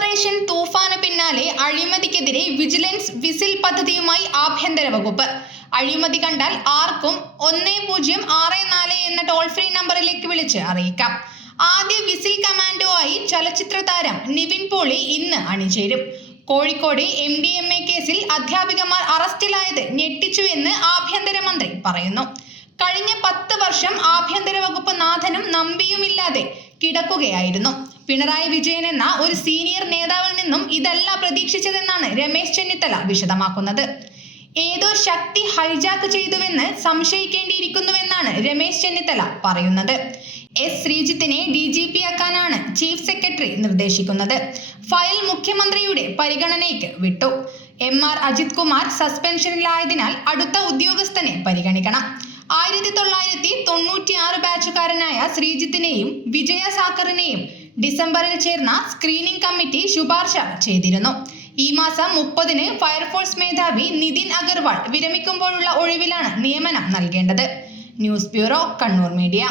Operation തൂഫാന് പിന്നാലെ അഴിമതിക്കെതിരെ vigilance whistle പദ്ധതിയുമായി ആഭ്യന്തര വകുപ്പ്. അഴിമതി കണ്ടാൽ ആർക്കും 1064 എന്ന ടോൾ ഫ്രീ നമ്പറിലേക്ക് വിളിച്ച് അറിയിക്കാം. ആദ്യ വിസിൽ കമാൻഡോ ആയി ചലച്ചിത്ര താരം നിവിൻ പോളി ഇന്ന് അണിചേരും. കോഴിക്കോട് MDMA കേസിൽ അധ്യാപികമാർ അറസ്റ്റിലായത് ഞെട്ടിച്ചു എന്ന് ആഭ്യന്തരമന്ത്രി പറയുന്നു. കഴിഞ്ഞ 10 വർഷം ആഭ്യന്തര വകുപ്പ് നാഥനും നമ്പിയുമില്ലാതെ കിടക്കുകയായിരുന്നു. പിണറായി വിജയൻ എന്ന ഒരു സീനിയർ നേതാവിൽ നിന്നും ഇതല്ല പ്രതീക്ഷിച്ചതെന്നാണ് രമേശ് ചെന്നിത്തല വിശദമാക്കുന്നത്. ഏതോ ശക്തി ഹൈജാക്ക് ചെയ്തുവെന്ന് സംശയിക്കേണ്ടിയിരിക്കുന്നുവെന്നാണ് രമേശ് ചെന്നിത്തല പറയുന്നത്. ശ്രീജിത്തിനെ DGP ആക്കാനാണ് ചീഫ് സെക്രട്ടറി നിർദ്ദേശിക്കുന്നത്. ഫയൽ മുഖ്യമന്ത്രിയുടെ പരിഗണനയ്ക്ക് വിട്ടു. MR അജിത് കുമാർ സസ്പെൻഷനിലായതിനാൽ അടുത്ത ഉദ്യോഗസ്ഥനെ പരിഗണിക്കണം. 1996 ബാച്ചുകാരനായ ശ്രീജിത്തിനെയും വിജയ സാക്കറിനെയും ഡിസംബറിൽ ചേർന്ന സ്ക്രീനിംഗ് കമ്മിറ്റി ശുപാർശ ചെയ്തിരുന്നു. ഈ മാസം 30-ന് ഫയർഫോഴ്സ് മേധാവി നിതിൻ അഗർവാൾ വിരമിക്കുമ്പോഴുള്ള ഒഴിവിലാണ് നിയമനം നൽകേണ്ടത്. News bureau, Kannur media.